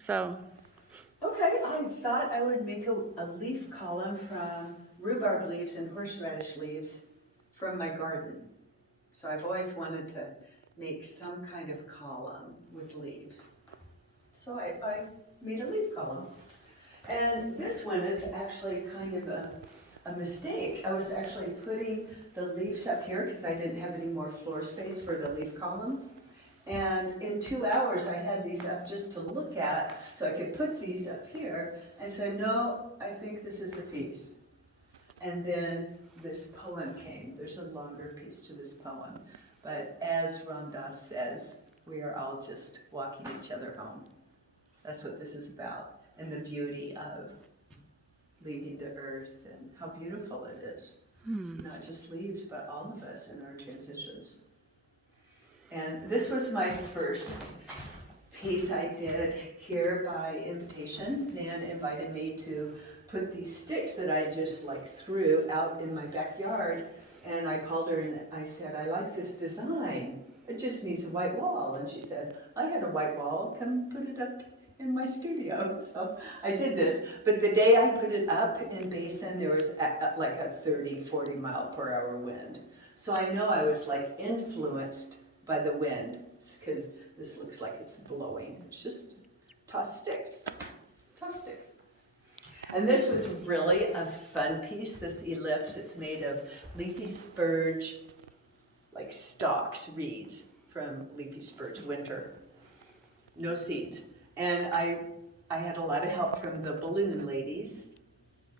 So, Okay, I thought I would make a leaf column from rhubarb leaves and horseradish leaves from my garden. So I've always wanted to make some kind of column with leaves. So I made a leaf column. And this one is actually kind of a mistake. I was actually putting the leaves up here because I didn't have any more floor space for the leaf column. And in 2 hours, I had these up just to look at, so I could put these up here and say, no, I think this is a piece. And then this poem came. There's a longer piece to this poem. But as Ram Dass says, we are all just walking each other home. That's what this is about, and the beauty of leaving the earth and how beautiful it is. Not just leaves, but all of us in our transitions. And this was my first piece I did here by invitation. Nan invited me to put these sticks that I just threw out in my backyard. And I called her and I said, I like this design. It just needs a white wall. And she said, I had a white wall, come put it up in my studio. So I did this. But the day I put it up in Basin, there was like a 30, 40 mile per hour wind. So I know I was influenced by the wind, because this looks like it's blowing. It's just toss sticks. And this was really a fun piece, this ellipse. It's made of leafy spurge, stalks, reeds from leafy spurge, winter. No seeds. And I had a lot of help from the balloon ladies,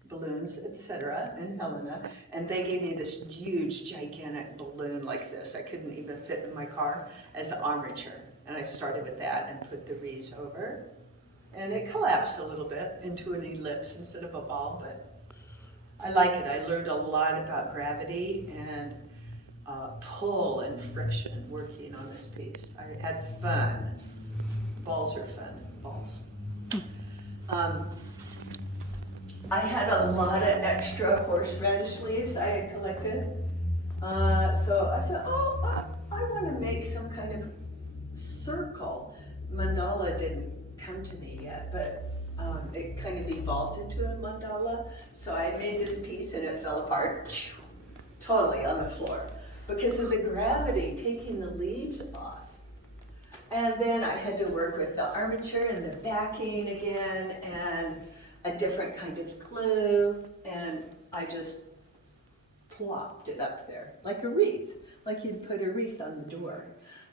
balloons, etc., in Helena, and they gave me this huge, gigantic balloon like this. I couldn't even fit in my car as an armature. And I started with that and put the reeds over. And it collapsed a little bit into an ellipse instead of a ball, but I like it. I learned a lot about gravity and pull and friction working on this piece. I had fun. Balls are fun, balls. I had a lot of extra horseradish leaves I had collected. So I said, oh, I want to make some kind of circle. Mandala didn't come to me yet, but it kind of evolved into a mandala. So I made this piece and it fell apart, totally on the floor, because of the gravity taking the leaves off. And then I had to work with the armature and the backing again, and a different kind of glue, and I just plopped it up there like a wreath, like you'd put a wreath on the door.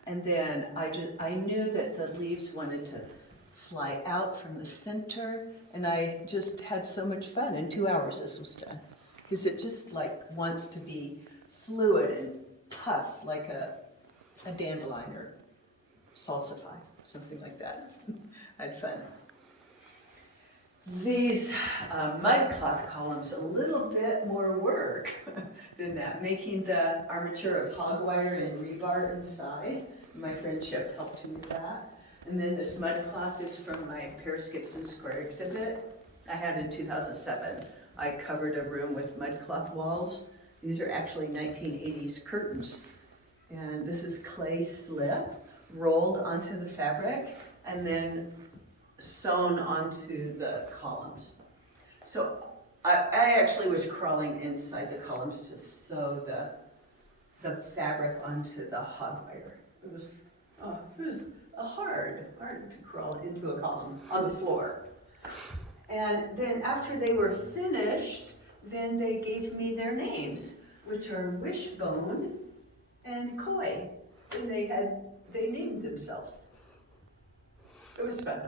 And then I knew that the leaves wanted to fly out from the center, and I just had so much fun. In 2 hours this was done, because it just wants to be fluid and puff like a dandelion or salsify, something like that. I had fun. These mud cloth columns, a little bit more work than that, making the armature of hog wire and rebar inside. My friend Chip helped me with that. And then this mud cloth is from my Paris Gibson Square exhibit I had in 2007. I covered a room with mud cloth walls. These are actually 1980s curtains. And this is clay slip rolled onto the fabric and then sewn onto the columns. So I actually was crawling inside the columns to sew the fabric onto the hog wire. It was hard to crawl into a column on the floor. And then after they were finished, then they gave me their names, which are Wishbone and Koi. And they named themselves. It was fun.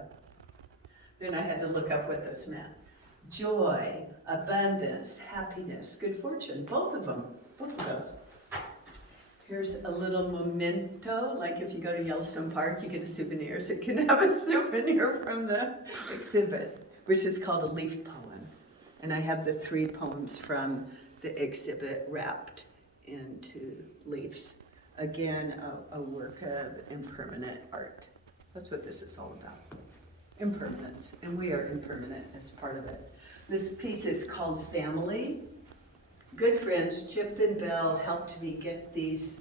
Then I had to look up what those meant. Joy, abundance, happiness, good fortune, both of those. Here's a little memento, like if you go to Yellowstone Park, you get a souvenir. So it can have a souvenir from the exhibit, which is called a leaf poem. And I have the 3 poems from the exhibit wrapped into leaves. Again, a work of impermanent art. That's what this is all about. Impermanence, and we are impermanent as part of it. This piece is called Family. Good friends Chip and Bell helped me get these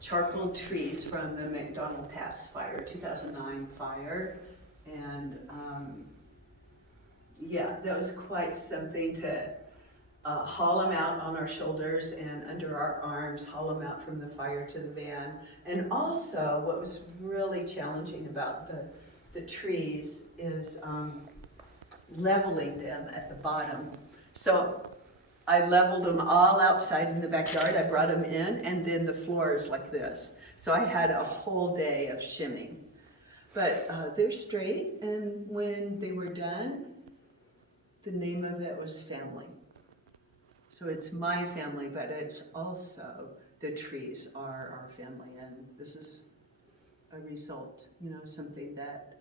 charcoal trees from the McDonald Pass fire, 2009 fire. And yeah, that was quite something to haul them out on our shoulders and under our arms, haul them out from the fire to the van. And also, what was really challenging about the trees is leveling them at the bottom. So I leveled them all outside in the backyard. I brought them in, and then the floor is like this. So I had a whole day of shimming. But they're straight, and when they were done, the name of it was family. So it's my family, but it's also the trees are our family, and this is a result, you know, something that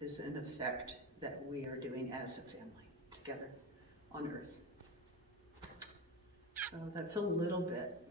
is an effect that we are doing as a family together on Earth. So that's a little bit